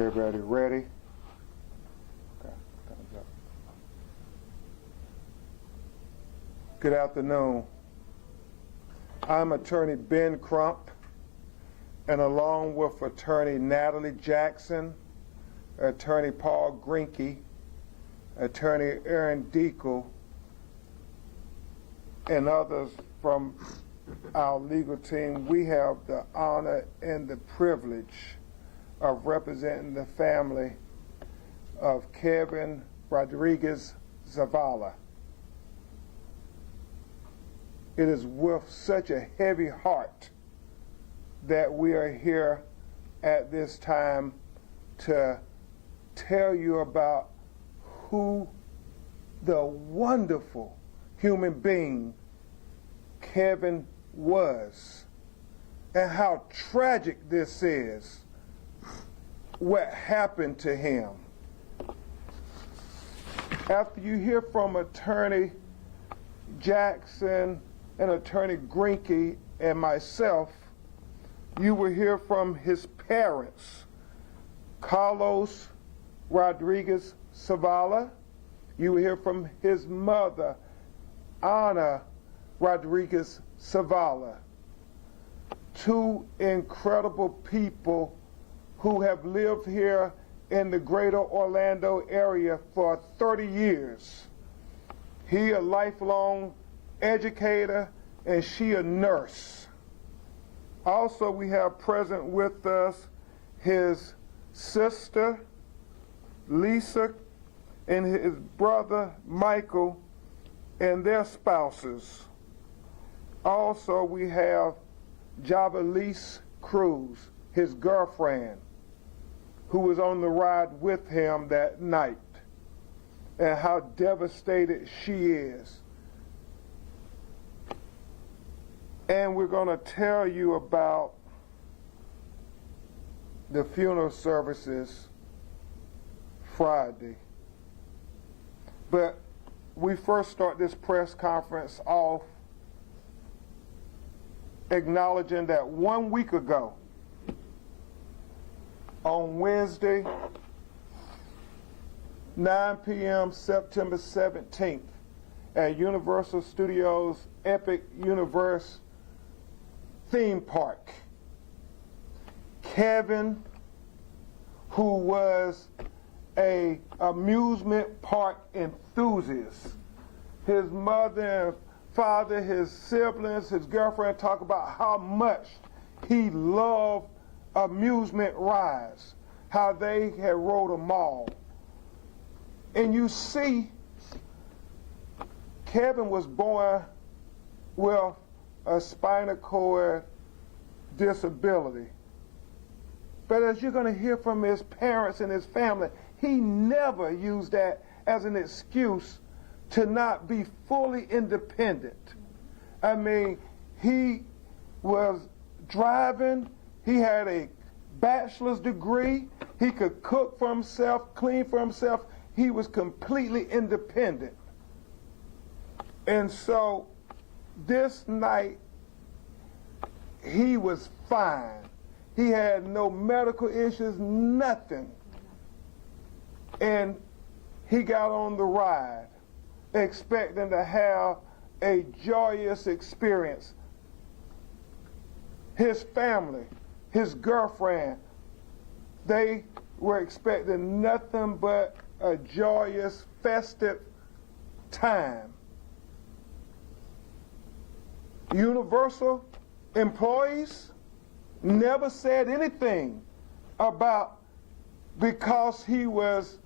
everybody ready? Okay, thumbs up. Good afternoon. I'm attorney Ben Crump, and along with attorney Natalie Jackson, attorney Paul Grinke, attorney Aaron Deacle, and others from our legal team, we have the honor and the privilege of representing the family of Kevin Rodriguez Zavala. It is with such a heavy heart that we are here at this time to tell you about who the wonderful human being Kevin was and how tragic this is, what happened to him. After you hear from attorney Jackson and attorney Grinke and myself, you will hear from his parents, Carlos Rodriguez Zavala. You will hear from his mother, Ana Rodriguez Zavala. Two incredible people who have lived here in the greater Orlando area for 30 years. He a lifelong educator and she a nurse. Also, we have present with us his sister, Lisa, and his brother, Michael, and their spouses. Also, we have Javalise Cruz, his girlfriend, who was on the ride with him that night, and how devastated she is. And we're going to tell you about the funeral services Friday. But we first start this press conference off acknowledging that 1 week ago, on Wednesday, 9 p.m., September 17th, at Universal Studios Epic Universe theme park, Kevin, who was an amusement park enthusiast, his mother and father, his siblings, his girlfriend talk about how much he loved amusement rides, how they had rode them all. And you see, Kevin was born with a spinal cord disability. But as you're going to hear from his parents and his family, he never used that as an excuse to not be fully independent. I mean, he was driving, he had a bachelor's degree, he could cook for himself, clean for himself, he was completely independent. And so this night, he was fine. He had no medical issues, nothing. And he got on the ride, expecting to have a joyous experience. His family, his girlfriend, they were expecting nothing but a joyous, festive time. Universal employees never said anything about because he was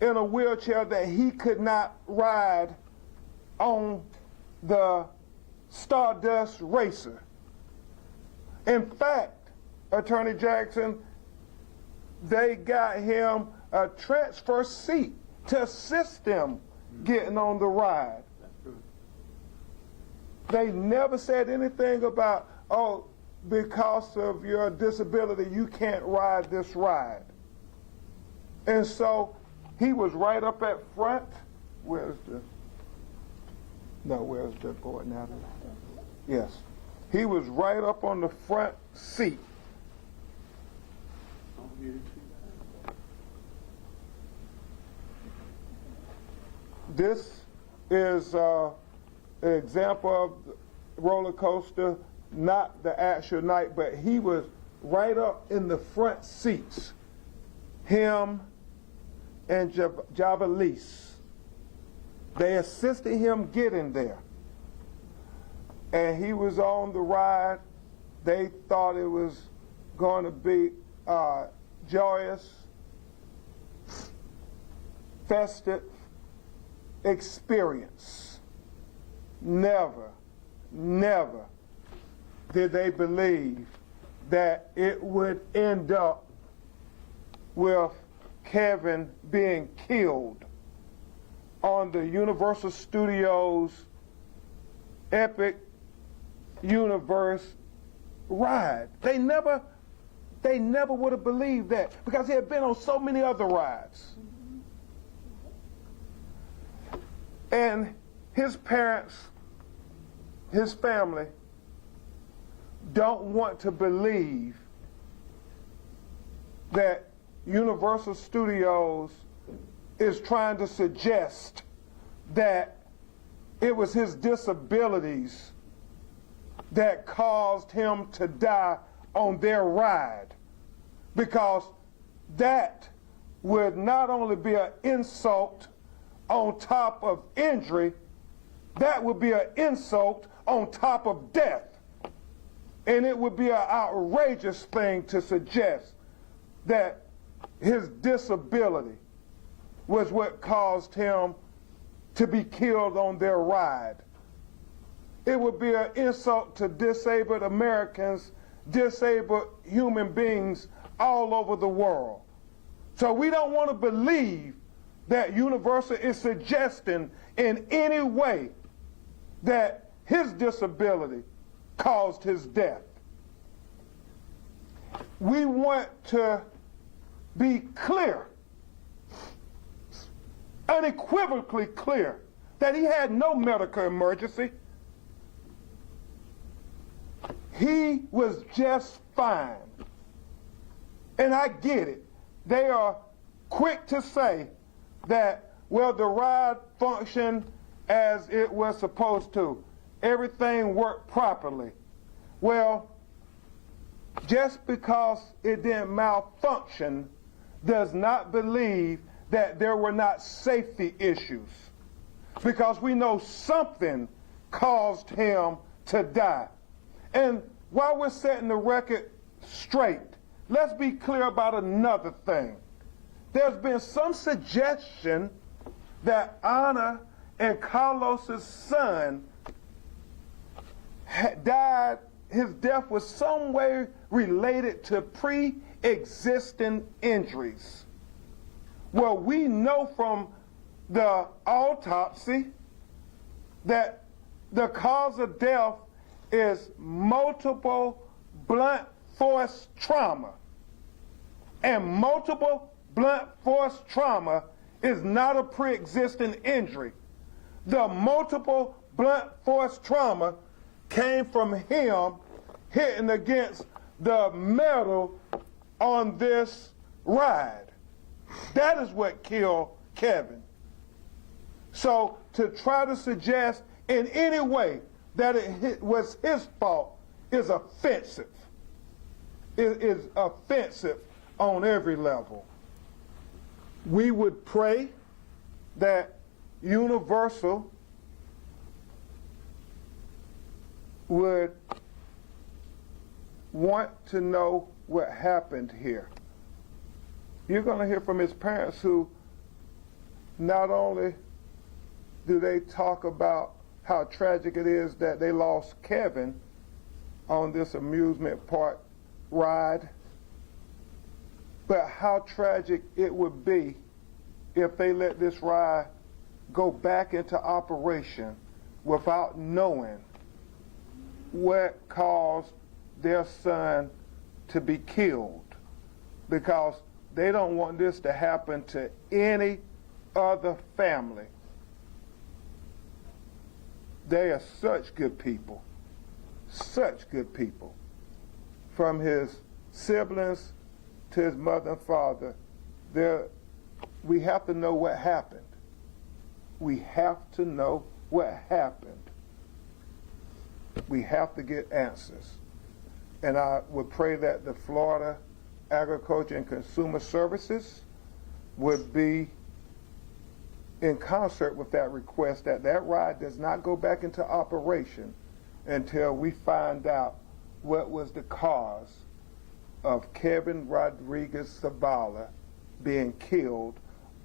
in a wheelchair that he could not ride on the Stardust Racer. In fact, Attorney Jackson, they got him a transfer seat to assist him getting on the ride. They never said anything about, oh, because of your disability, you can't ride this ride. And so he was right up at front. Where's the board now? Yes. He was right up on the front seat. This is an example of the roller coaster, not the actual night, but he was right up in the front seats. Him and Javalise. They assisted him getting there. And he was on the ride. They thought it was going to be joyous, festive experience. Never, never did they believe that it would end up with Kevin being killed on the Universal Studios Epic Universe ride. They never would have believed that, because he had been on so many other rides. And his parents, his family, don't want to believe that Universal Studios is trying to suggest that it was his disabilities that caused him to die on their ride, because that would not only be an insult on top of injury, that would be an insult on top of death. And it would be an outrageous thing to suggest that his disability was what caused him to be killed on their ride. It would be an insult to disabled Americans, disabled human beings all over the world. So we don't want to believe that Universal is suggesting in any way that his disability caused his death. We want to be clear, unequivocally clear, that he had no medical emergency. He was just fine. And I get it. They are quick to say that, well, the ride functioned as it was supposed to. Everything worked properly. Well, just because it didn't malfunction does not believe that there were not safety issues, because we know something caused him to die. And while we're setting the record straight, let's be clear about another thing. There's been some suggestion that Ana and Carlos's son died, his death was some way related to pre-existing injuries. Well, we know from the autopsy that the cause of death is multiple blunt force trauma. And multiple blunt force trauma is not a pre-existing injury. The multiple blunt force trauma came from him hitting against the metal on this ride. That is what killed Kevin. So to try to suggest in any way that it was his fault is offensive. It is offensive on every level. We would pray that Universal would want to know what happened here. You're going to hear from his parents, who not only do they talk about how tragic it is that they lost Kevin on this amusement park ride, but how tragic it would be if they let this ride go back into operation without knowing what caused their son to be killed, because they don't want this to happen to any other family. They are such good people, such good people. From his siblings to his mother and father, we have to know what happened. We have to know what happened. We have to get answers. And I would pray that the Florida Agriculture and Consumer Services would be in concert with that request, that that ride does not go back into operation until we find out what was the cause of Kevin Rodriguez Zavala being killed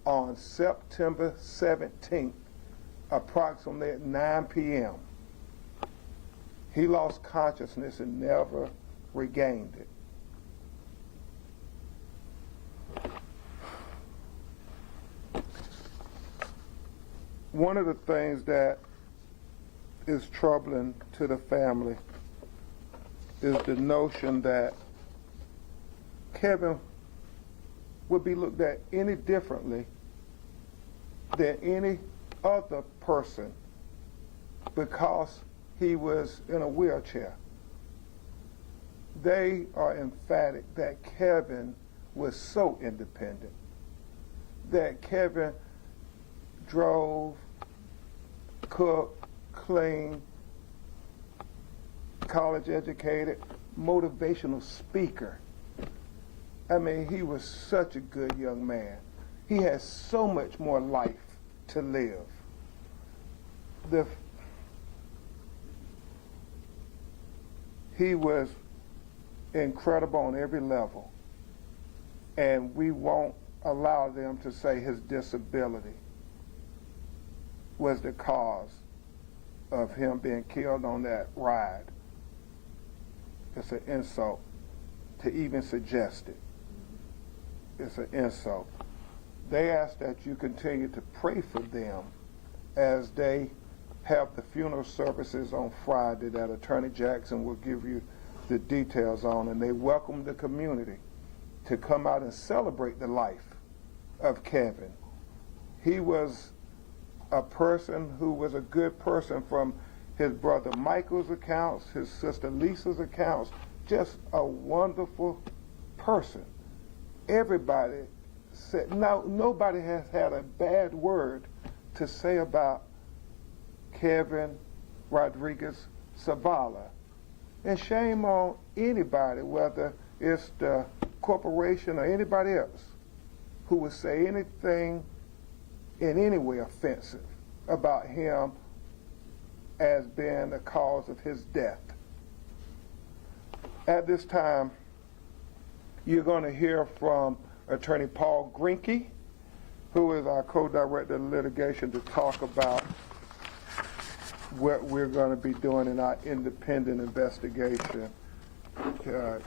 on September 17th, approximately at 9 p.m. He lost consciousness and never regained it. One of the things that is troubling to the family is the notion that Kevin would be looked at any differently than any other person because he was in a wheelchair. They are emphatic that Kevin was so independent, that Kevin drove, cooked, cleaned, college educated, motivational speaker. I mean, he was such a good young man. He has so much more life to live. He was incredible on every level, and we won't allow them to say his disability was the cause of him being killed on that ride. It's an insult to even suggest it. It's an insult. They ask that you continue to pray for them as they have the funeral services on Friday that Attorney Jackson will give you the details on, and they welcome the community to come out and celebrate the life of Kevin. He was a person who was a good person from his brother Michael's accounts, his sister Lisa's accounts, just a wonderful person. Everybody said, no, nobody has had a bad word to say about Kevin Rodriguez Zavala. And shame on anybody, whether it's the corporation or anybody else, who would say anything in any way offensive about him as being the cause of his death. At this time, you're going to hear from Attorney Paul Greinke, who is our co-director of litigation, to talk about what we're going to be doing in our independent investigation to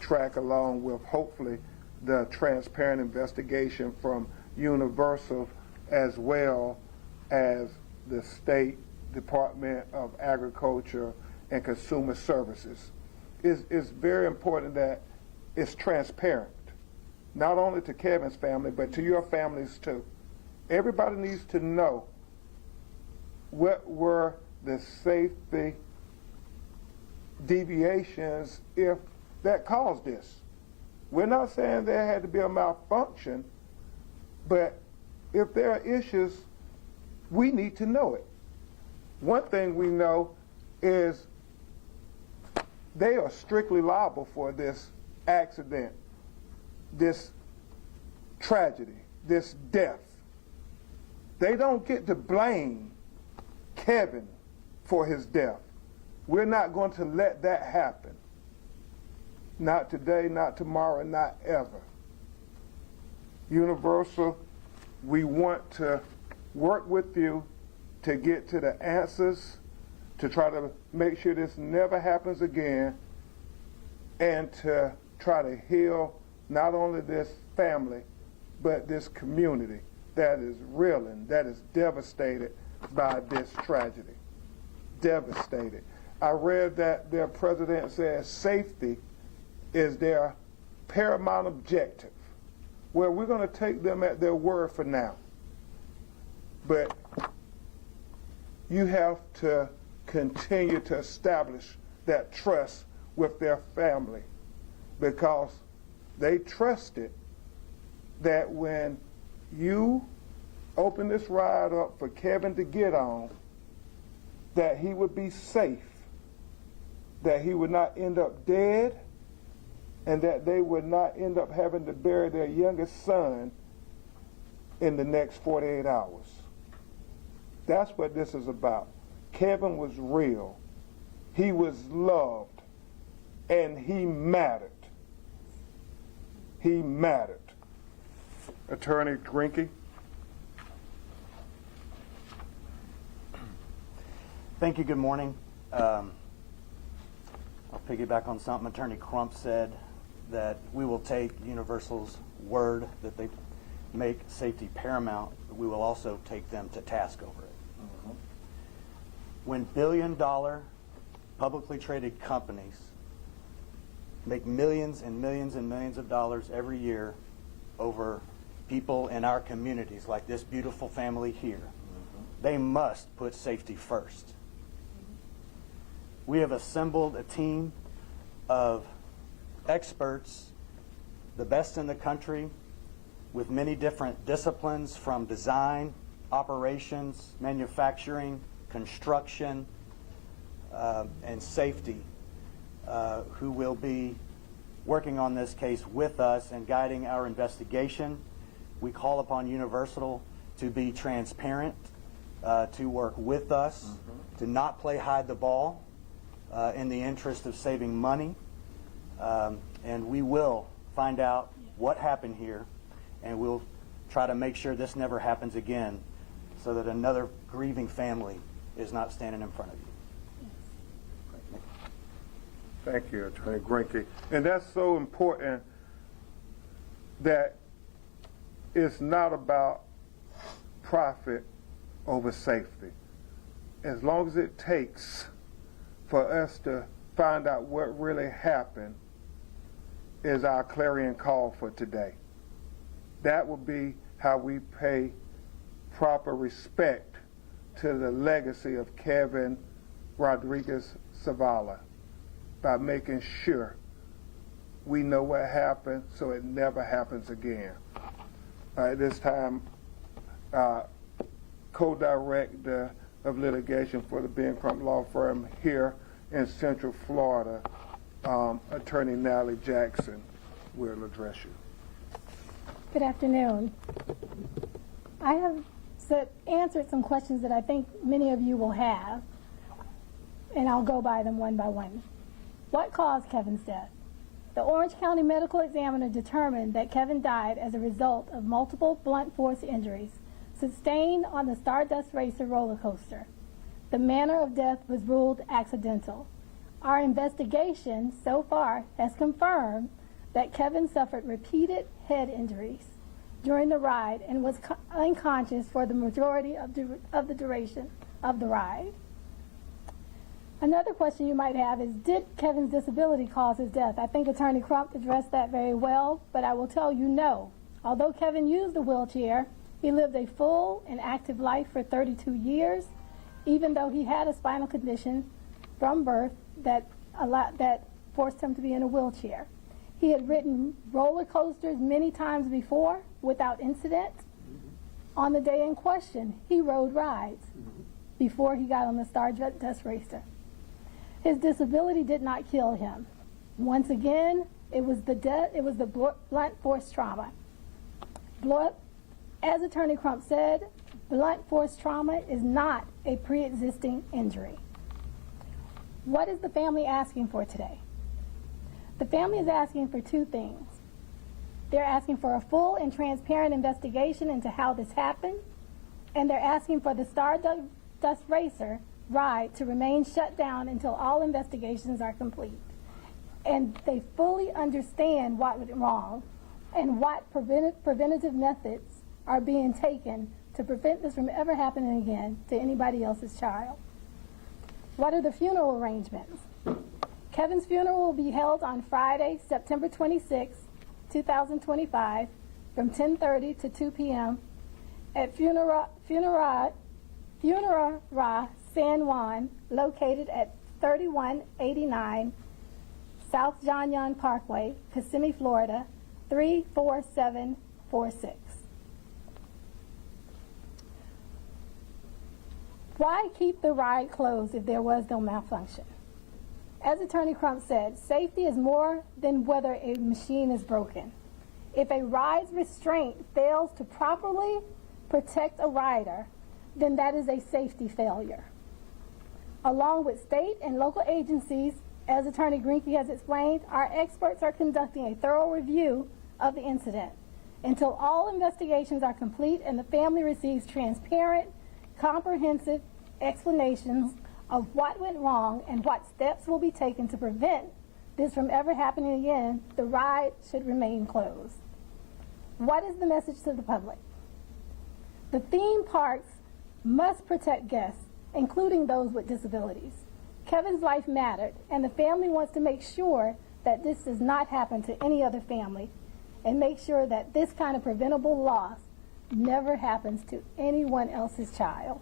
track along with, hopefully, the transparent investigation from Universal as well as the State Department of Agriculture and Consumer Services. It's very important that it's transparent, not only to Kevin's family, but to your families too. Everybody needs to know what were the safety deviations if that caused this. We're not saying there had to be a malfunction, but if there are issues, we need to know it. One thing we know is they are strictly liable for this accident, this tragedy, this death. They don't get to blame Kevin for his death. We're not going to let that happen. Not today, not tomorrow, not ever. Universal, we want to work with you to get to the answers, to try to make sure this never happens again, and to try to heal not only this family, but this community that is reeling, that is devastated by this tragedy. Devastated. I read that their president says safety is their paramount objective. Well, we're going to take them at their word for now. But you have to continue to establish that trust with their family, because they trusted that when you open opened this ride up for Kevin to get on, that he would be safe, that he would not end up dead, and that they would not end up having to bury their youngest son in the next 48 hours. That's what this is about. Kevin was real. He was loved. And he mattered. He mattered. Attorney Grinke. Thank you. Good morning. I'll piggyback on something Attorney Crump said, that we will take Universal's word that they make safety paramount. We will also take them to task over it. Mm-hmm. When billion-dollar publicly traded companies make millions and millions and millions of dollars every year over people in our communities, like this beautiful family here, they must put safety first. We have assembled a team of experts, the best in the country, with many different disciplines from design, operations, manufacturing, construction, and safety, who will be working on this case with us and guiding our investigation. We call upon Universal to be transparent, to work with us, to not play hide the ball in the interest of saving money. And we will find out what happened here, and we'll try to make sure this never happens again, so that another grieving family is not standing in front of you. Thank you, Attorney Grinke. And that's so important, that it's not about profit over safety. As long as it takes for us to find out what really happened, is our clarion call for today. That will be how we pay proper respect to the legacy of Kevin Rodriguez Zavala, by making sure we know what happened so it never happens again. At this time, co-director of litigation for the Ben Crump law firm here in Central Florida, Attorney Natalie Jackson, will address you. Good afternoon. I have answered some questions that I think many of you will have, and I'll go by them one by one. What caused Kevin's death? The Orange County Medical Examiner determined that Kevin died as a result of multiple blunt force injuries sustained on the Stardust Racer roller coaster. The manner of death was ruled accidental. Our investigation so far has confirmed that Kevin suffered repeated head injuries during the ride and was unconscious for the majority of the duration of the ride. Another question you might have is, did Kevin's disability cause his death? I think Attorney Crump addressed that very well, but I will tell you no. Although Kevin used a wheelchair, he lived a full and active life for 32 years, even though he had a spinal condition from birth that forced him to be in a wheelchair. He had ridden roller coasters many times before without incident. On the day in question, he rode rides before he got on the Stardust Racer. His disability did not kill him. Once again, it was the blunt force trauma. As Attorney Crump said, blunt force trauma is not a pre-existing injury. What is the family asking for today? The family is asking for two things. They're asking for a full and transparent investigation into how this happened, and they're asking for the Stardust Racer ride to remain shut down until all investigations are complete. And they fully understand what went wrong and what preventative methods are being taken to prevent this from ever happening again to anybody else's child. What are the funeral arrangements? Kevin's funeral will be held on Friday, September 26, 2025, from 10:30 to 2 p.m. at Funerara San Juan, located at 3189 South John Young Parkway, Kissimmee, Florida, 34746. Why keep the ride closed if there was no malfunction? As Attorney Crump said, safety is more than whether a machine is broken. If a ride's restraint fails to properly protect a rider, then that is a safety failure. Along with state and local agencies, as Attorney Greenkey has explained, our experts are conducting a thorough review of the incident until all investigations are complete and the family receives transparent, comprehensive explanations of what went wrong and what steps will be taken to prevent this from ever happening again. The ride should remain closed. What is the message to the public? The theme parks must protect guests, including those with disabilities. Kevin's life mattered, and the family wants to make sure that this does not happen to any other family and make sure that this kind of preventable loss never happens to anyone else's child.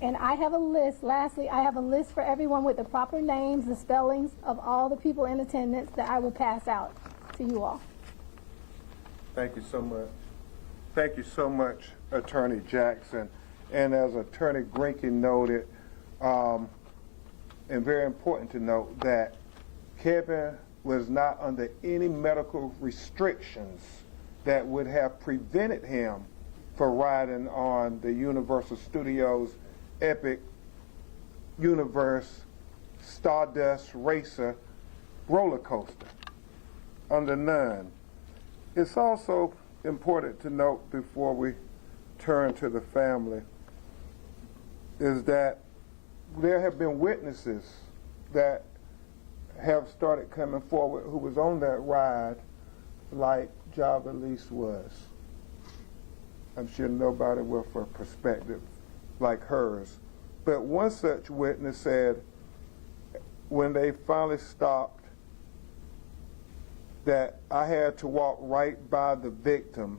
And I have a list, lastly, I have a list for everyone with the proper names, the spellings of all the people in attendance that I will pass out to you all. Thank you so much. Thank you so much, Attorney Jackson. And as Attorney Greenkey noted, and very important to note, that Kevin was not under any medical restrictions that would have prevented him from riding on the Universal Studios Epic Universe Stardust Racer roller coaster. Under none. It's also important to note before we turn to the family is that there have been witnesses that have started coming forward who was on that ride like Javalise was. I'm sure nobody with a perspective like hers. But one such witness said when they finally stopped that I had to walk right by the victim,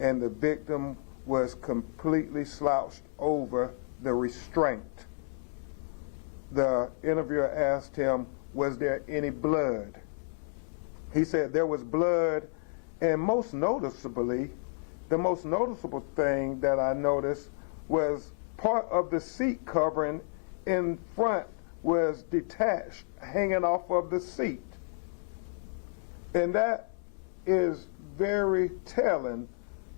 and the victim was completely slouched over the restraint. The interviewer asked him, was there any blood? He said there was blood, and most noticeably, the most noticeable thing that I noticed was part of the seat covering in front was detached, hanging off of the seat. And that is very telling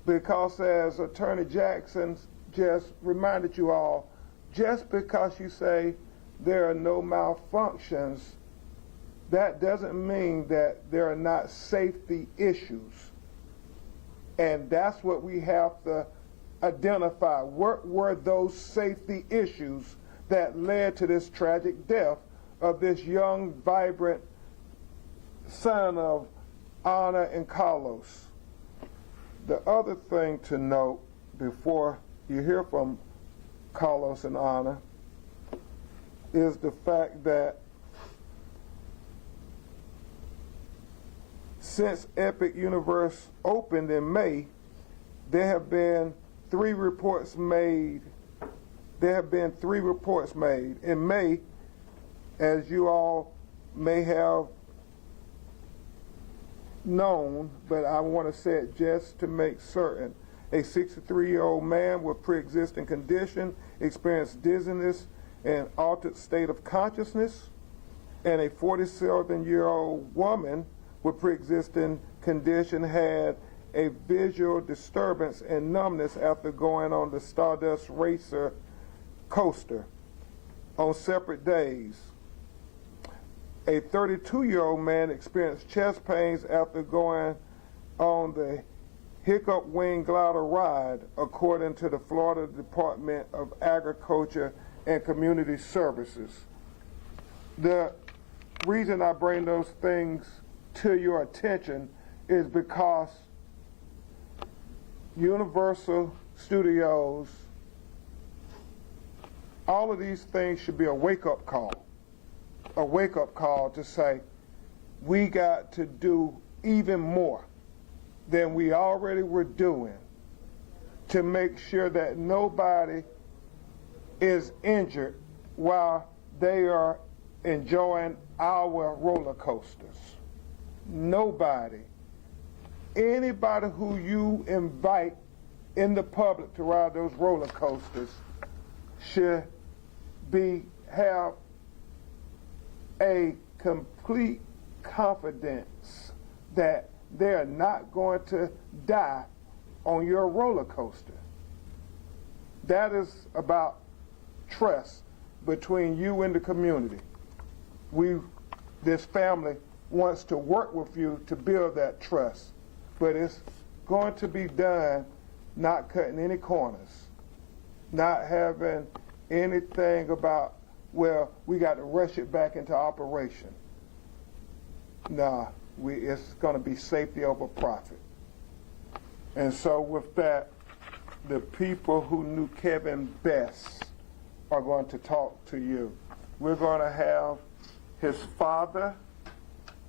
because, as Attorney Jackson just reminded you all, just because you say there are no malfunctions, that doesn't mean that there are not safety issues. And that's what we have to identify. What were those safety issues that led to this tragic death of this young, vibrant son of Anna and Carlos? The other thing to note before you hear from Carlos and Anna is the fact that since Epic Universe opened in May, there have been 3 reports made. There have been 3 reports made. In May, as you all may have known, but I want to say it just to make certain, a 63-year-old man with pre-existing condition experienced dizziness and altered state of consciousness, and a 47-year-old woman with pre-existing condition had a visual disturbance and numbness after going on the Stardust Racer coaster on separate days. A 32-year-old man experienced chest pains after going on the Hiccup Wing Glider ride, according to the Florida Department of Agriculture and Community Services. The reason I bring those things to your attention is because Universal Studios, all of these things should be a wake-up call. A wake-up call to say, we got to do even more than we already were doing to make sure that nobody is injured while they are enjoying our roller coasters. Nobody. Anybody who you invite in the public to ride those roller coasters should have a complete confidence that they're not going to die on your roller coaster. That is about trust between you and the community. This family wants to work with you to build that trust, but it's going to be done not cutting any corners, not having anything about, well, we got to rush it back into operation. Nah, it's going to be safety over profit. And so with that, the people who knew Kevin best are going to talk to you. We're going to have his father,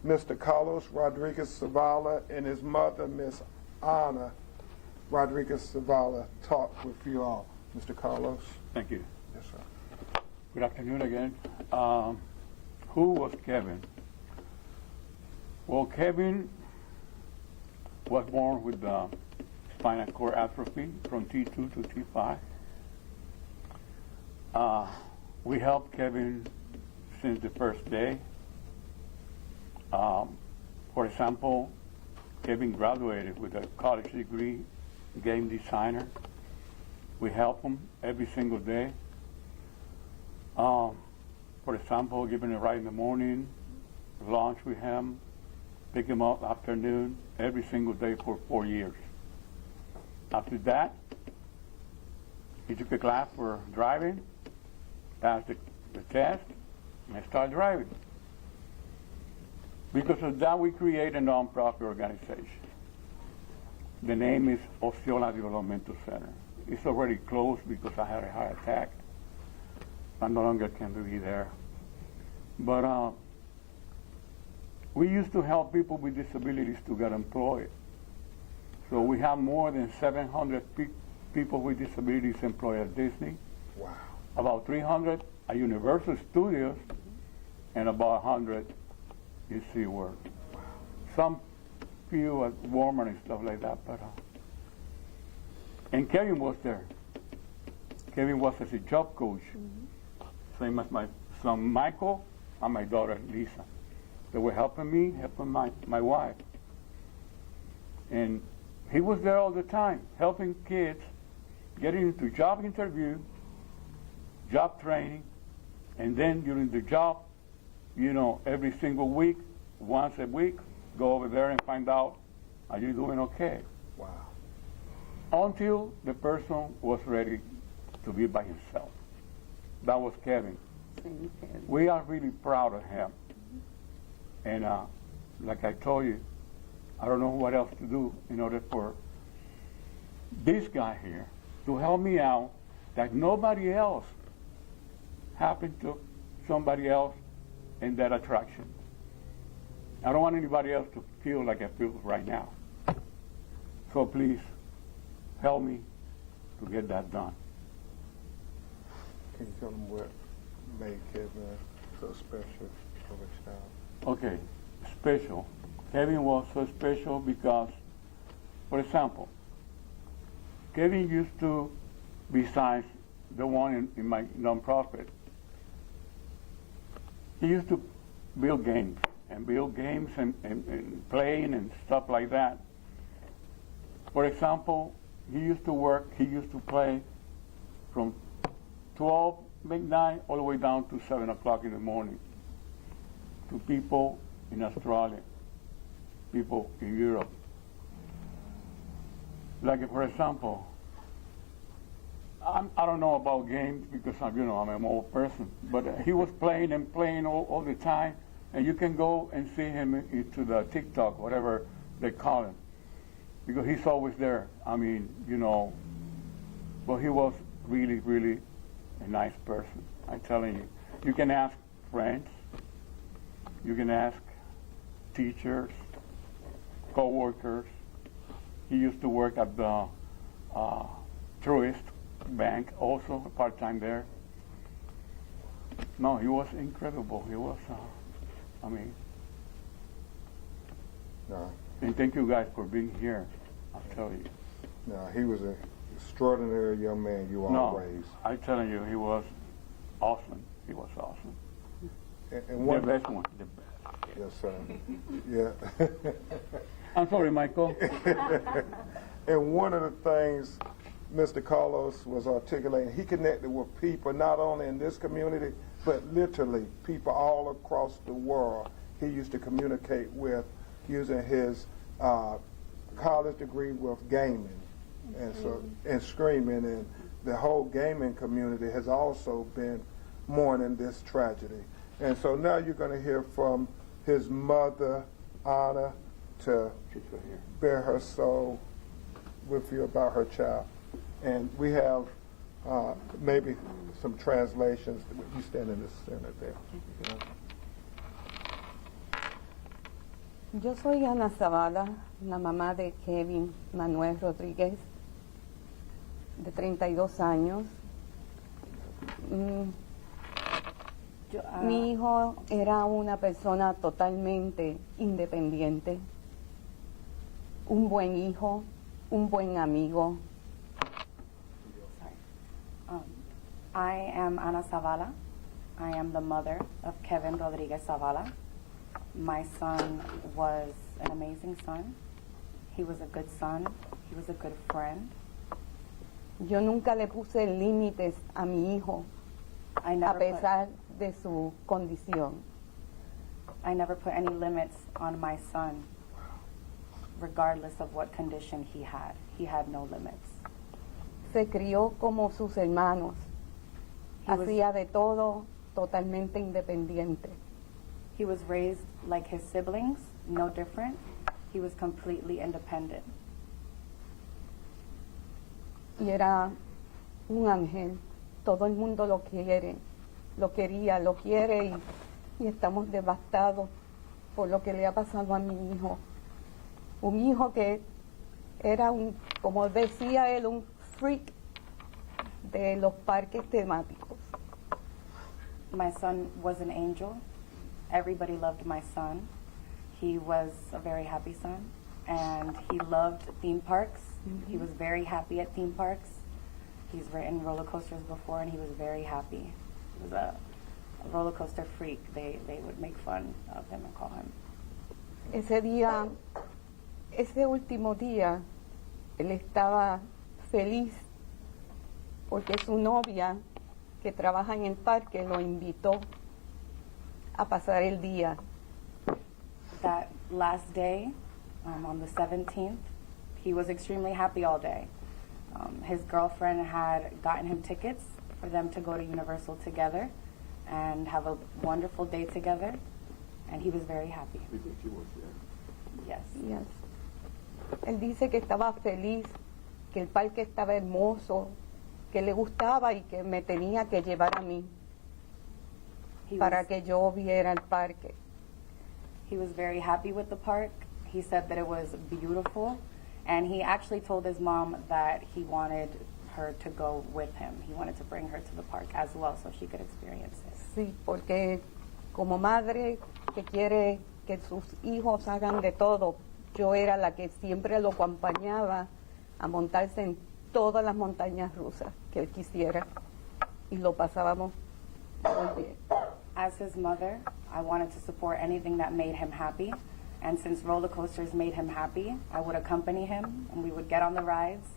Mr. Carlos Rodriguez Zavala, and his mother, Miss Ana Rodriguez Zavala, talk with you all. Mr. Carlos. Thank you. Yes, sir. Good afternoon again. Who was Kevin? Well, Kevin was born with spinal cord atrophy from T2 to T5. We helped Kevin since the first day. For example, Kevin graduated with a college degree, game designer. We help him every single day. For example, giving a ride in the morning, lunch with him, pick him up afternoon, every single day for 4 years. After that, he took a class for driving, passed the test, and started driving. Because of that, we create a nonprofit organization. The name is Osceola Developmental Center. It's already closed because I had a heart attack. I no longer can be there. But we used to help people with disabilities to get employed. So we have more than 700 people with disabilities employed at Disney. Wow. About 300 at Universal Studios, and about 100 in SeaWorld. Wow. Some few at Walmart and stuff like that. But and Kevin was there. Kevin was as a job coach, same as my son Michael and my daughter Lisa. They were helping me, helping my wife. And he was there all the time, helping kids, getting into job interview, job training, and then during the job, every single week, once a week, go over there and find out, are you doing okay? Wow. Until the person was ready to be by himself. That was Kevin. We are really proud of him. And like I told you, I don't know what else to do in order for this guy here to help me out that nobody else happened to somebody else in that attraction. I don't want anybody else to feel like I feel right now. So please, help me to get that done. Can you tell them what made Kevin so special for the child? Okay, special. Kevin was so special because, for example, Kevin used to, besides the one in my nonprofit, he used to build games and playing and stuff like that. For example, he used to play from 12 midnight all the way down to 7 o'clock in the morning to people in Australia, people in Europe. Like, for example, I don't know about games because I'm an old person, but he was playing all the time, and you can go and see him into the TikTok, whatever they call him, because he's always there. I mean, but he was really, really a nice person. I'm telling you. You can ask friends, you can ask teachers, co-workers. He used to work at the Truist Bank, also part-time there. No, he was incredible. He was, No. And thank you guys for being here, I'll tell you. No, he was a extraordinary young man you No, all raised. I'm telling you, he was awesome. He was awesome. And The one, best one. The best. yes, sir. Yeah. I'm sorry, Michael. And one of the things Mr. Carlos was articulating, he connected with people not only in this community, but literally people all across the world. He used to communicate with using his college degree with gaming and screaming, and the whole gaming community has also been mourning this tragedy. And so now you're going to hear from his mother, Anna, to bear her soul with you about her child. And we have maybe some translations. You stand in the center there. Yo soy Ana Zavala, la mamá de Kevin Manuel Rodríguez, de 32 años. Mi hijo era una persona totalmente independiente, un buen hijo, un buen amigo. I am Ana Zavala. I am the mother of Kevin Rodríguez Zavala. My son was an amazing son. He was a good son. He was a good friend. Yo nunca le puse límites a mi hijo, a pesar de su condición. I never put any limits on my son, regardless of what condition he had. He had no limits. Se crió como sus hermanos. Hacía de todo totalmente independiente. He was raised like his siblings, no different. He was completely independent. Y era un ángel. Todo el mundo lo quiere, lo quería, lo quiere y estamos devastados por lo que le ha pasado a mi hijo. Un hijo que era como decía él, un freak de los parques temáticos. My son was an angel. Everybody loved my son. He was a very happy son, and he loved theme parks. Mm-hmm. He was very happy at theme parks. He's ridden roller coasters before, and he was very happy. He was a roller coaster freak. They would make fun of him and call him. Ese último día, él estaba feliz porque su novia, que trabaja en el parque, lo invitó a pasar el día. That last day, on the 17th, he was extremely happy all day. His girlfriend had gotten him tickets for them to go to Universal together and have a wonderful day together, and he was very happy. Yes. Yes. Él dice que estaba feliz, que el parque estaba hermoso, que le gustaba y que me tenía que llevar a mí para que yo viera el parque. He was very happy with the park. He said that it was beautiful, and he actually told his mom that he wanted her to go with him. He wanted to bring her to the park as well so she could experience it. Sí, porque como madre que quiere que sus hijos hagan de todo, yo era la que siempre lo acompañaba a montarse en todas las montañas rusas que él quisiera y lo pasábamos muy bien. As his mother, I wanted to support anything that made him happy, and since roller coasters made him happy, I would accompany him, and we would get on the rides,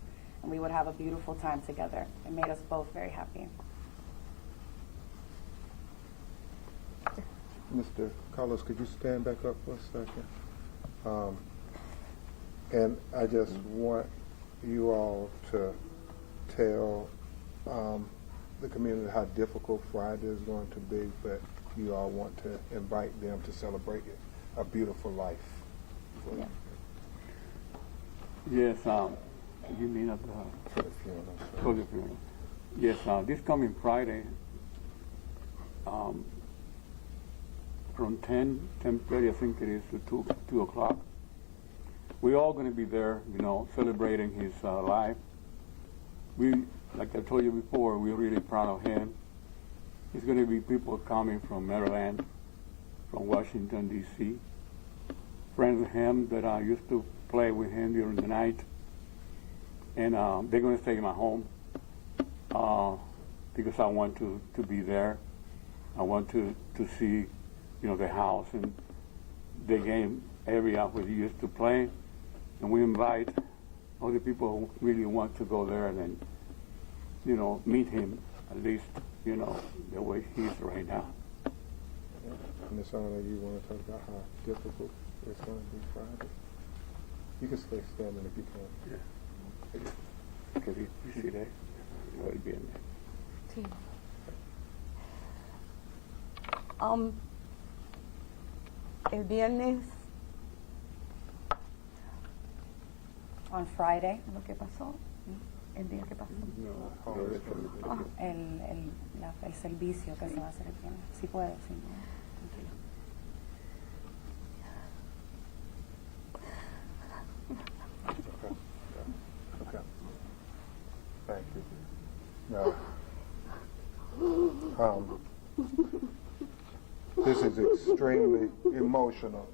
and we would have a beautiful time together. It made us both very happy. Mr. Carlos, could you stand back up for a second? And I just want you all to tell the community how difficult Friday is going to be, but you all want to invite them to celebrate a beautiful life. Yeah. Yes, you mean at For the funeral. for the funeral. Yes, this coming Friday, from 10:30, I think it is, to 2 o'clock. We're all going to be there, celebrating his life. Like I told you before, we're really proud of him. There's going to be people coming from Maryland, from Washington, D.C., friends of him that used to play with him during the night. and they're going to stay in my home because I want to be there. I want to see, the house and the game area where he used to play, and we invite other people who really want to go there and then, meet him at least, the way he is right now. Ms. Anna, you want to talk about how difficult it's going to be Friday? You can stay standing if you can. Yeah. Because you see that? He'll be in there. Sí. El viernes, On Friday, lo que pasó, el día que pasó. el servicio que se va a hacer el viernes. Si puede, sí. Tranquilo. Okay. Thank you. Now, this is extremely emotional.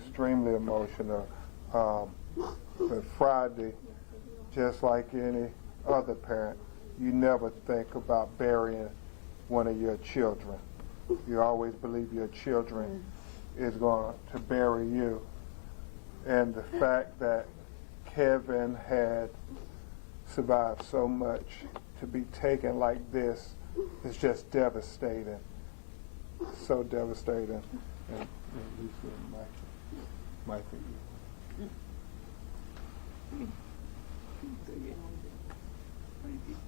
Extremely emotional. But Friday, just like any other parent, you never think about burying one of your children. You always believe your children is going to bury you. And the fact that Kevin had survived so much to be taken like this is just devastating. So devastating. And Lisa and Mike.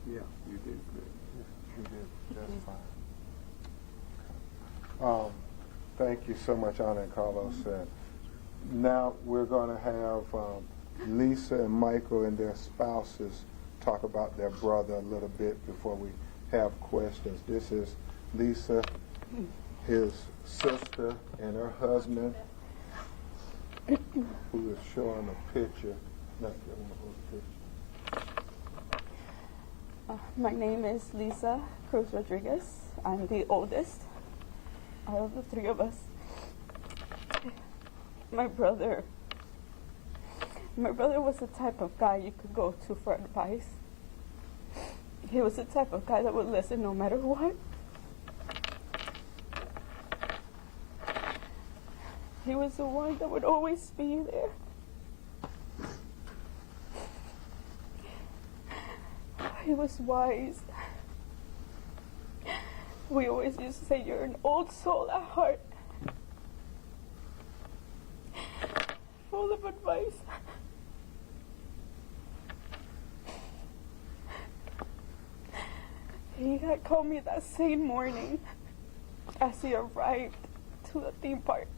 Yeah, you did good. You did just fine. Thank you so much, Anna and Carlos. And now we're going to have Lisa and Michael and their spouses talk about their brother a little bit before we have questions. This is Lisa, his sister, and her husband, who is showing a picture. My name is Lisa Cruz Rodriguez. I'm the oldest out of the three of us. My brother was the type of guy you could go to for advice. He was the type of guy that would listen no matter what. He was the one that would always be there. He was wise. We always used to say, you're an old soul at heart. Full of advice. He had called me that same morning as he arrived to the theme park,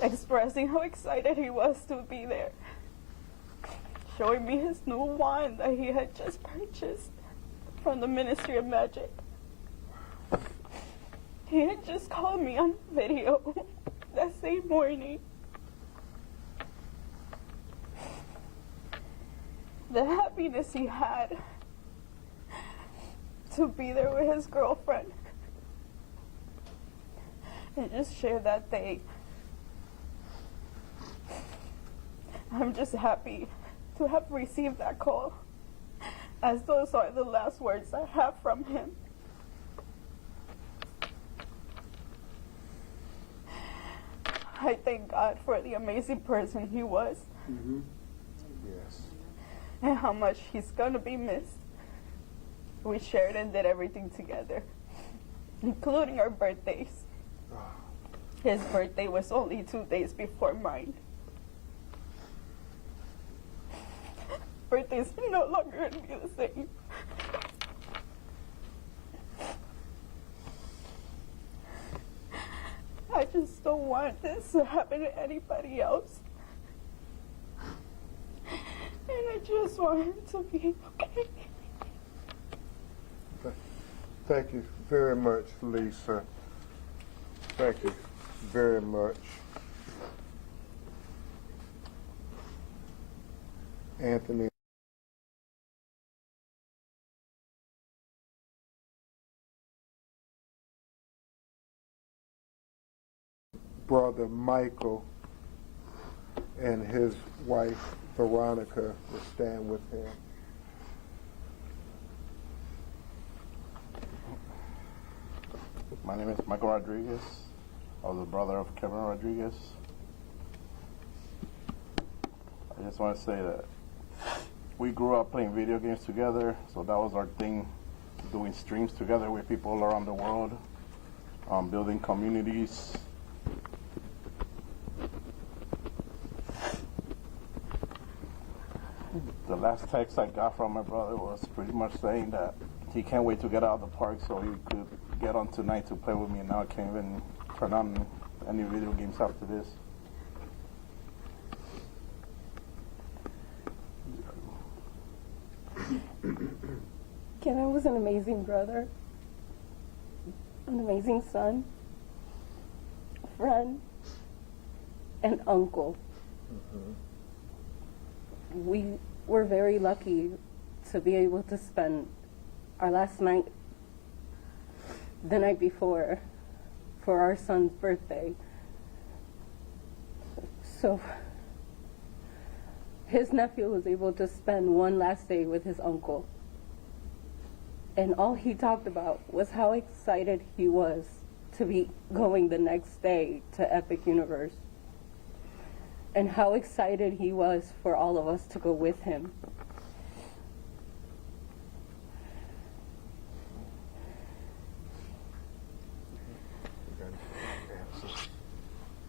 expressing how excited he was to be there, showing me his new wand that he had just purchased from the Ministry of Magic. He had just called me on video that same morning. The happiness he had to be there with his girlfriend and just share that day. I'm just happy to have received that call, as those are the last words I have from him. I thank God for the amazing person he was. Mm-hmm. Yes. And how much he's gonna be missed. We shared and did everything together, including our birthdays. His birthday was only 2 days before mine. Birthdays are no longer gonna be the same. I just don't want this to happen to anybody else. And I just want him to be okay. Thank you very much, Lisa. Thank you very much. Anthony. Brother Michael and his wife Veronica would stand with him. My name is Michael Rodriguez. I was the brother of Kevin Rodriguez. I just want to say that we grew up playing video games together, so that was our thing, doing streams together with people around the world, building communities. The last text I got from my brother was pretty much saying that he can't wait to get out of the park so he could get on tonight to play with me, and now I can't even turn on any video games after this. Kevin was an amazing brother, an amazing son, friend, and uncle. We were very lucky to be able to spend our last night, the night before, for our son's birthday. So his nephew was able to spend one last day with his uncle. And all he talked about was how excited he was to be going the next day to Epic Universe, and how excited he was for all of us to go with him.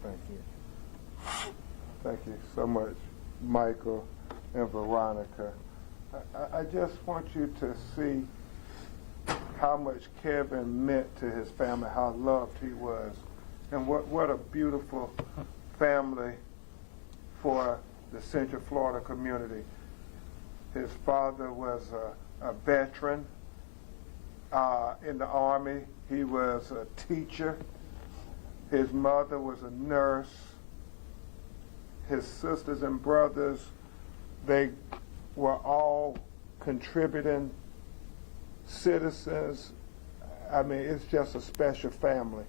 Thank you. Thank you so much, Michael and Veronica. I just want you to see how much Kevin meant to his family, how loved he was, and what a beautiful family for the Central Florida community. His father was a veteran in the Army. He was a teacher. His mother was a nurse. His sisters and brothers, they were all contributing citizens. I mean, it's just a special family.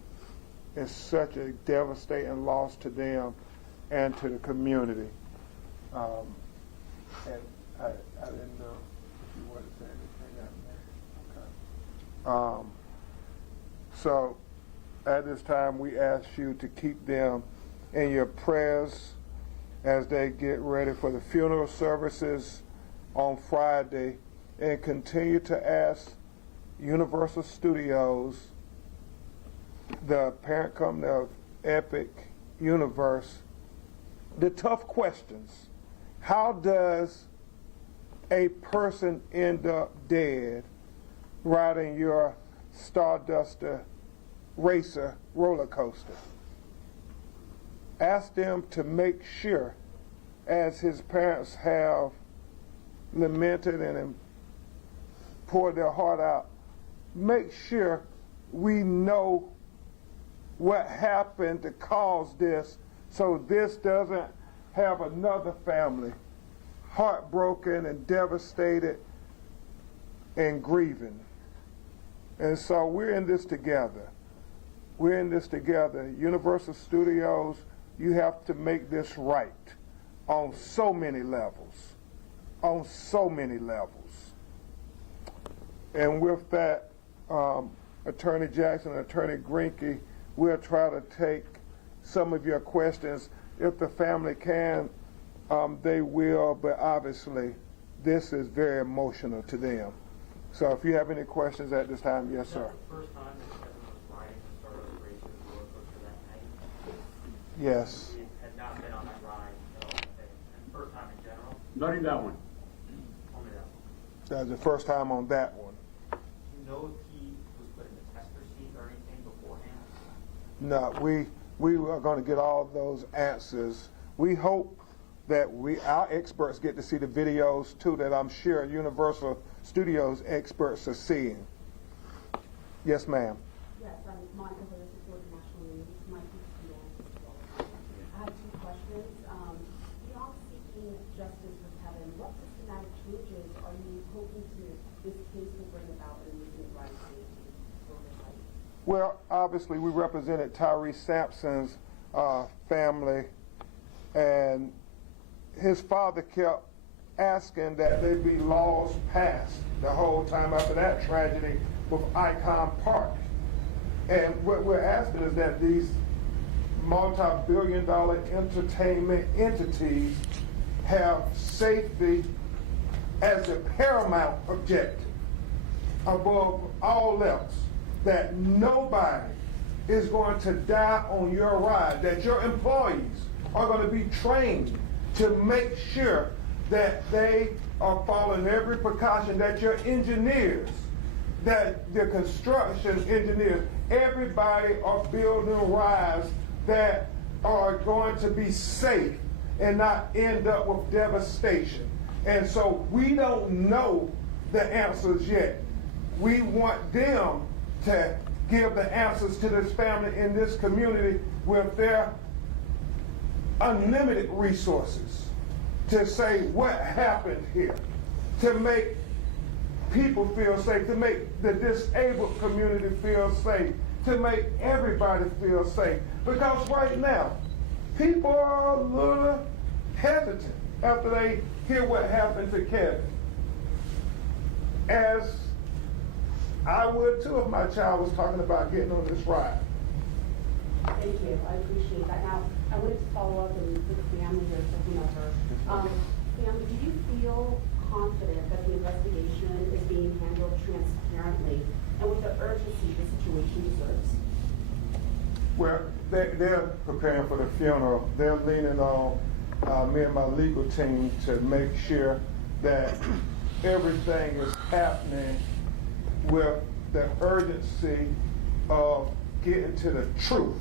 It's such a devastating loss to them and to the community. And I didn't know if you wanted to say anything on that. Okay. So at this time, we ask you to keep them in your prayers as they get ready for the funeral services on Friday, and continue to ask Universal Studios, the parent company of Epic Universe, the tough questions. How does a person end up dead riding your Stardust Racer roller coaster? Ask them to make sure, as his parents have lamented and poured their heart out, make sure we know what happened to cause this, so this doesn't have another family heartbroken and devastated and grieving. And so we're in this together. We're in this together. Universal Studios, you have to make this right on so many levels. On so many levels. And with that, Attorney Jackson and Attorney Greinke, we'll try to take some of your questions. If the family can, they will, but obviously this is very emotional to them. So if you have any questions at this time, yes, sir. The first time that Kevin was riding the Stardust Racers roller coaster that night? Yes. He had not been on that ride at all that day. And first time in general? Not in that one. Only that one. That was the first time on that one. Do you know if he was put in the tester seat or anything beforehand? No, we are going to get all those answers. We hope that our experts get to see the videos too, that I'm sure Universal Studios experts are seeing. Yes, ma'am. Yes, I'm Monica Lewis for the National News. My I have two questions. Beyond seeking justice for Kevin, what systematic changes are you hoping this case will bring about in making it right safety oversight? Well, obviously we represented Tyrese Sampson's family, and his father kept asking that there be laws passed the whole time after that tragedy with Icon Park. And what we're asking is that these multi-billion-dollar entertainment entities have safety as a paramount objective above all else, that nobody is going to die on your ride, that your employees are going to be trained to make sure that they are following every precaution, that your engineers, that the construction engineers, everybody are building rides that are going to be safe and not end up with devastation. And so we don't know the answers yet. We want them to give the answers to this family in this community with their unlimited resources to say what happened here, to make people feel safe, to make the disabled community feel safe, to make everybody feel safe. Because right now, people are a little hesitant after they hear what happened to Kevin. As I would too if my child was talking about getting on this ride. Thank you. I appreciate that. Now, I wanted to follow up with the family you're taking over. Family, do you feel confident that the investigation is being handled transparently and with the urgency the situation deserves? Well, they're preparing for the funeral. They're leaning on me and my legal team to make sure that everything is happening with the urgency of getting to the truth.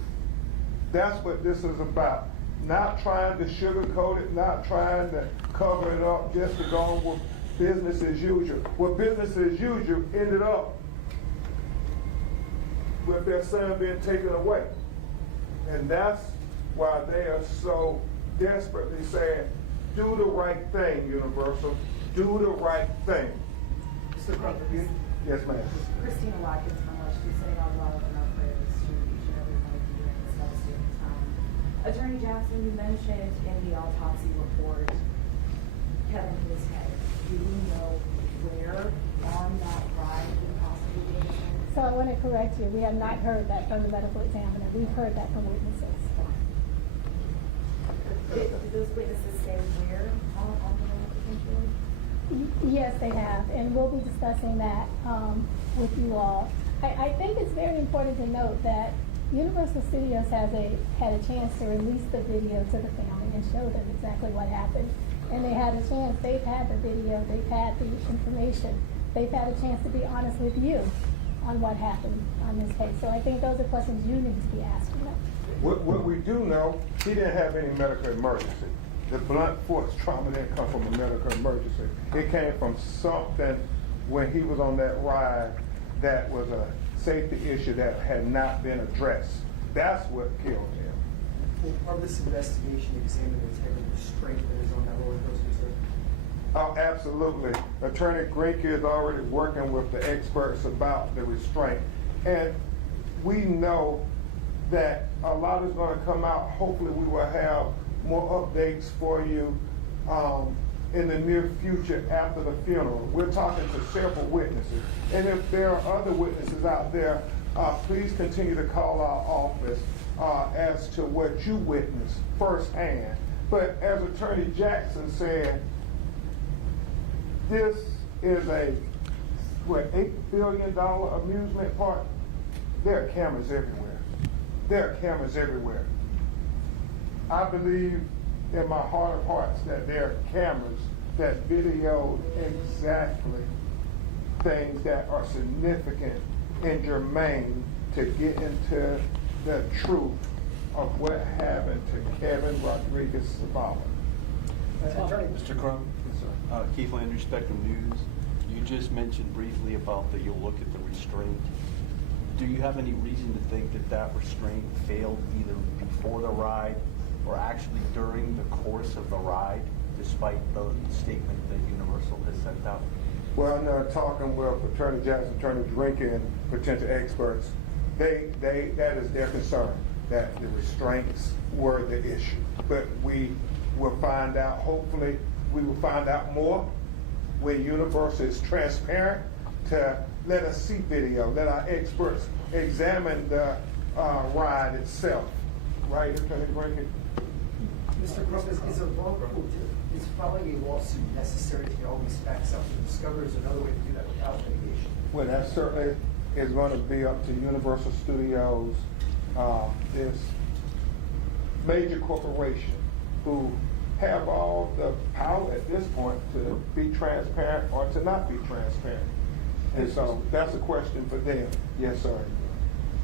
That's what this is about. Not trying to sugarcoat it, not trying to cover it up, just to go on with business as usual. Well, business as usual ended up with their son being taken away. And that's why they are so desperately saying, do the right thing, Universal. Do the right thing. Mr. Crump, Yes, ma'am. Christina Watkins from Lush, who's sending out a lot of our prayers to each and every one of you during this devastating time. Attorney Jackson, you mentioned in the autopsy report Kevin hit his head. Do you know where on that ride he possibly did his head? So I want to correct you. We have not heard that from the medical examiner. We've heard that from witnesses. Did those witnesses say where on the road potentially? Yes, they have, and we'll be discussing that with you all. I think it's very important to note that Universal Studios had a chance to release the video to the family and show them exactly what happened. And they had a chance. They've had the video. They've had the information. They've had a chance to be honest with you on what happened on this case. So I think those are questions you need to be asking them. What we do know, he didn't have any medical emergency. The blunt force trauma didn't come from a medical emergency. It came from something when he was on that ride that was a safety issue that had not been addressed. That's what killed him. Will part of this investigation examine the type of restraint that is on that roller coaster, sir? Oh, absolutely. Attorney Grinke is already working with the experts about the restraint. And we know that a lot is going to come out. Hopefully we will have more updates for you in the near future after the funeral. We're talking to several witnesses. And if there are other witnesses out there, please continue to call our office as to what you witnessed firsthand. But as Attorney Jackson said, this is a, $8 billion amusement park? There are cameras everywhere. There are cameras everywhere. I believe in my heart of hearts that there are cameras that video exactly things that are significant and germane to get into the truth of what happened to Kevin Rodriguez Zavala. Mr. Crump, Keith Landry, Spectrum News. You just mentioned briefly about that you'll look at the restraint. Do you have any reason to think that that restraint failed either before the ride or actually during the course of the ride, despite the statement that Universal has sent out? Well, I'm talking with Attorney Jackson, Attorney Drinker, and potential experts. That is their concern, that the restraints were the issue. But we We'll find out, hopefully, we will find out more when Universal is transparent to let us see video, let our experts examine the ride itself. Right, Attorney Brinket? Mr. Crump, is a wrongful is filing a lawsuit necessary to get all these facts out to discover? Is another way to do that without litigation? Well, that certainly is going to be up to Universal Studios, this major corporation who have all the power at this point to be transparent or to not be transparent. And so that's a question for them. Yes, sir.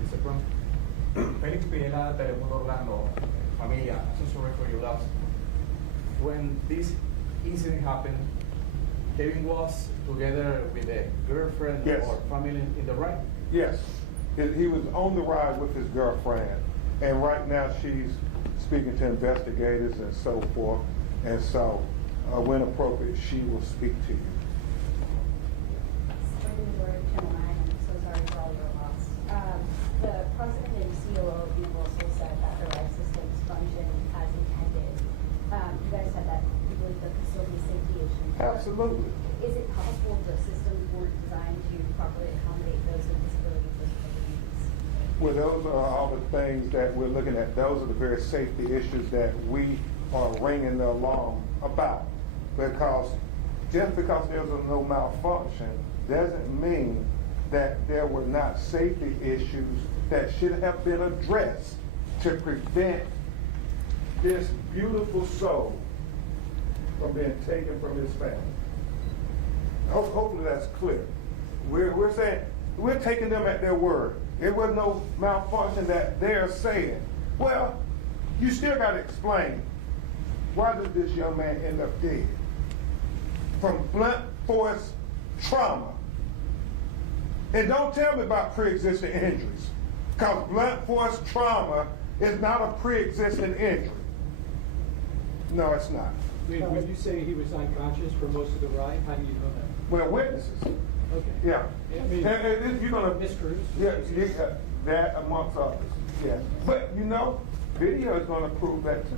Mr. Crump, Felix Pineda, Telemundo Orlando, familia, I'm so sorry for your loss. When this incident happened, Kevin was together with a girlfriend Yes. or family in the ride? Yes, he was on the ride with his girlfriend, and right now she's speaking to investigators and so forth, and so when appropriate, she will speak to you. I'm so sorry for all your loss. The president and COO of Universal said that the ride systems function as intended. You guys said that with the facility safety issues. Absolutely. Is it possible the systems weren't designed to properly accommodate those with disabilities with needs? Well, those are all the things that we're looking at. Those are the very safety issues that we are ringing the alarm about. Because just because there's no malfunction doesn't mean that there were not safety issues that should have been addressed to prevent this beautiful soul from being taken from his family. Hopefully that's clear. We're saying, we're taking them at their word. There was no malfunction that they're saying. Well, you still got to explain, why did this young man end up dead? From blunt force trauma. And don't tell me about pre-existing injuries, because blunt force trauma is not a pre-existing injury. No, it's not. Would you say he was unconscious for most of the ride? How do you know that? Well, witnesses. Okay. Yeah. I mean, and you're gonna Miss Cruz? Yeah, that amongst others. Yeah. But you know, video is gonna prove that too.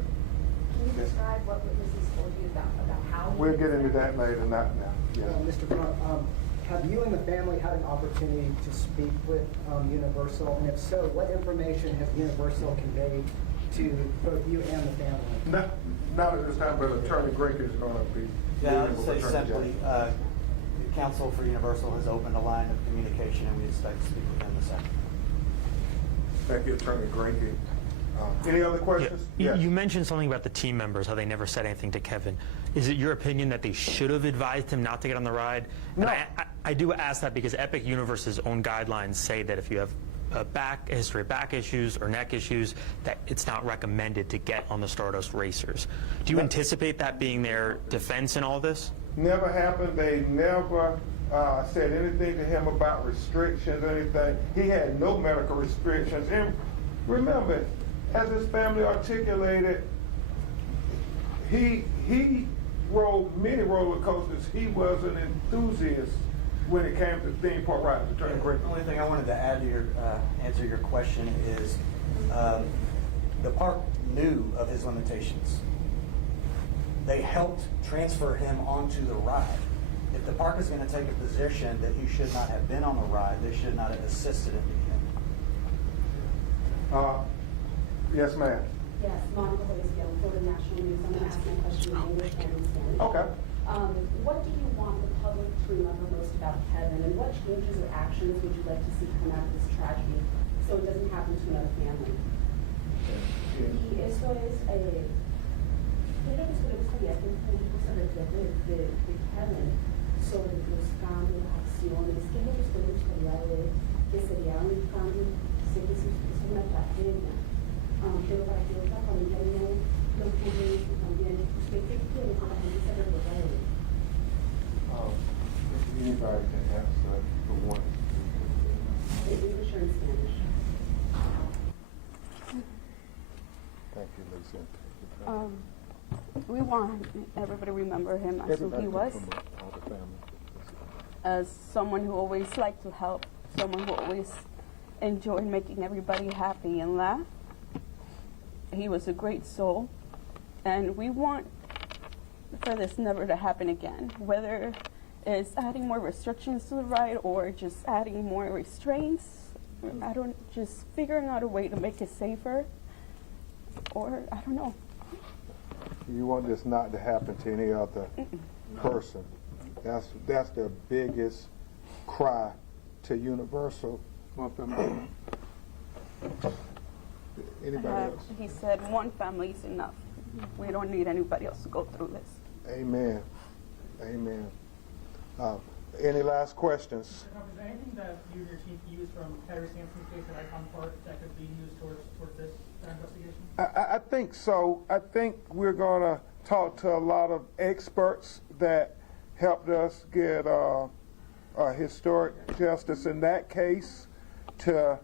Can you describe what witnesses told you about how? We'll get into that later, not now. Yeah. Mr. Crump, have you and the family had an opportunity to speak with Universal? And if so, what information has Universal conveyed to both you and the family? Not at this time, but Attorney Grinke is going to be. Yeah, I would say simply, the counsel for Universal has opened a line of communication, and we expect to speak with them this afternoon. Thank you, Attorney Grinke. Any other questions? Yeah. You mentioned something about the team members, how they never said anything to Kevin. Is it your opinion that they should have advised him not to get on the ride? No. And I do ask that because Epic Universe's own guidelines say that if you have a history of back issues or neck issues, that it's not recommended to get on the Stardust Racers. Do you anticipate that being their defense in all this? Never happened. They never said anything to him about restrictions or anything. He had no medical restrictions. And remember, as his family articulated, he rode many roller coasters. He was an enthusiast when it came to theme park rides. The only thing I wanted to add to your answer your question is the park knew of his limitations. They helped transfer him onto the ride. If the park is going to take a position that he should not have been on the ride, they should not have assisted him. Yes, ma'am. Yes, Monica Hoyesville, Florida National News. I'm going to ask my question in English and in Spanish. Okay. What do you want the public to remember most about Kevin, and what changes or actions would you like to see come out of this tragedy so it doesn't happen to another family? Y eso es, ¿qué es lo que se le gustaría que el público se recuerde de Kevin sobre los cambios, las acciones? ¿Qué es lo que usted le gustaría ver que sería un cambio? Sé que es una tragedia, pero para que otra familia no lo ocurre esto también, ¿usted qué quiere que la gente se recuerde de él? Anybody can answer for one. In English or in Spanish? Thank you, Lisa. We want everybody to remember him as who he was, as someone who always liked to help, someone who always enjoyed making everybody happy and laugh. He was a great soul. And we want for this never to happen again, whether it's adding more restrictions to the ride or just adding more restraints. Just figuring out a way to make it safer, or I don't know. You want this not to happen to any other person. That's their biggest cry to Universal. Anybody else? He said one family is enough. We don't need anybody else to go through this. Amen. Amen. Any last questions? Is there anything that you and your team can use from Terry Sampson's case at Icon Park that could be used towards this investigation? I think so. I think we're going to talk to a lot of experts that helped us get historic justice in that case to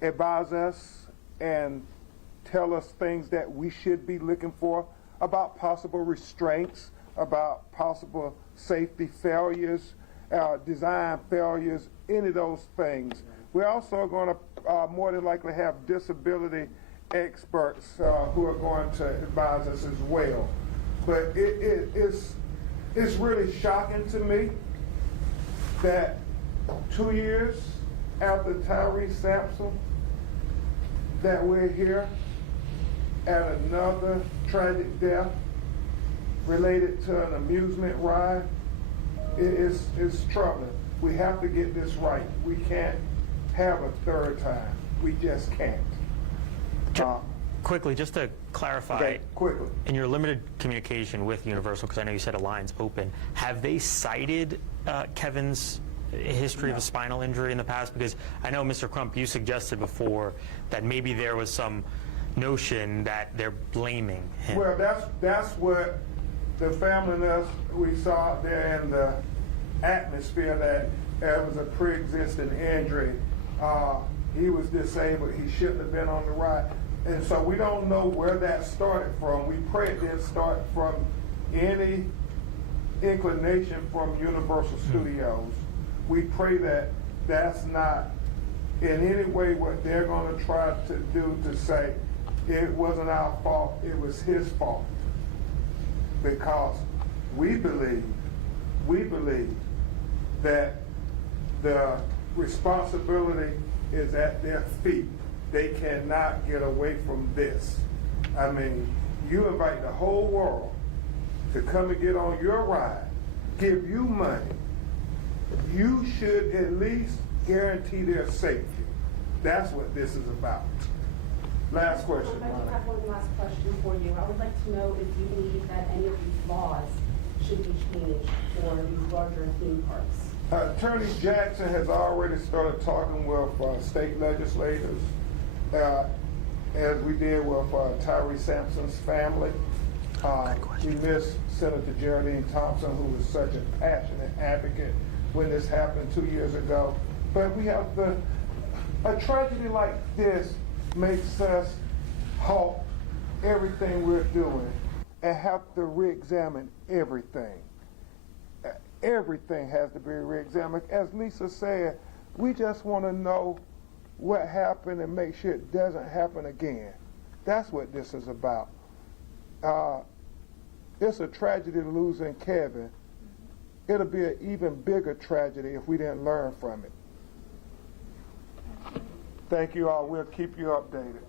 advise us and tell us things that we should be looking for about possible restraints, about possible safety failures, design failures, any of those things. We're also going to more than likely have disability experts who are going to advise us as well. But it's really shocking to me that 2 years after Tyree Sampson that we're here at another tragic death related to an amusement ride. It's troubling. We have to get this right. We can't have a third time. We just can't. Quickly, just to clarify, okay, quickly. In your limited communication with Universal, because I know you said a line's open, have they cited Kevin's history of a spinal injury in the past? Because I know, Mr. Crump, you suggested before that maybe there was some notion that they're blaming him. Well, that's what the family and us, we saw out there in the atmosphere, that it was a pre-existing injury. He was disabled. He shouldn't have been on the ride. And so we don't know where that started from. We pray it didn't start from any inclination from Universal Studios. We pray that that's not in any way what they're going to try to do to say it wasn't our fault, it was his fault. Because we believe that the responsibility is at their feet. They cannot get away from this. I mean, you invite the whole world to come and get on your ride, give you money. You should at least guarantee their safety. That's what this is about. Last question. I do have one last question for you. I would like to know if you believe that any of these laws should be changed for these larger theme parks. Attorney Jackson has already started talking with state legislators, as we did with Tyree Sampson's family. We miss Senator Geraldine Thompson, who was such a passionate advocate when this happened 2 years ago. But we have a tragedy like this makes us halt everything we're doing and have to re-examine everything. Everything has to be re-examined. As Lisa said, we just want to know what happened and make sure it doesn't happen again. That's what this is about. It's a tragedy losing Kevin. It'll be an even bigger tragedy if we didn't learn from it. Thank you all. We'll keep you updated.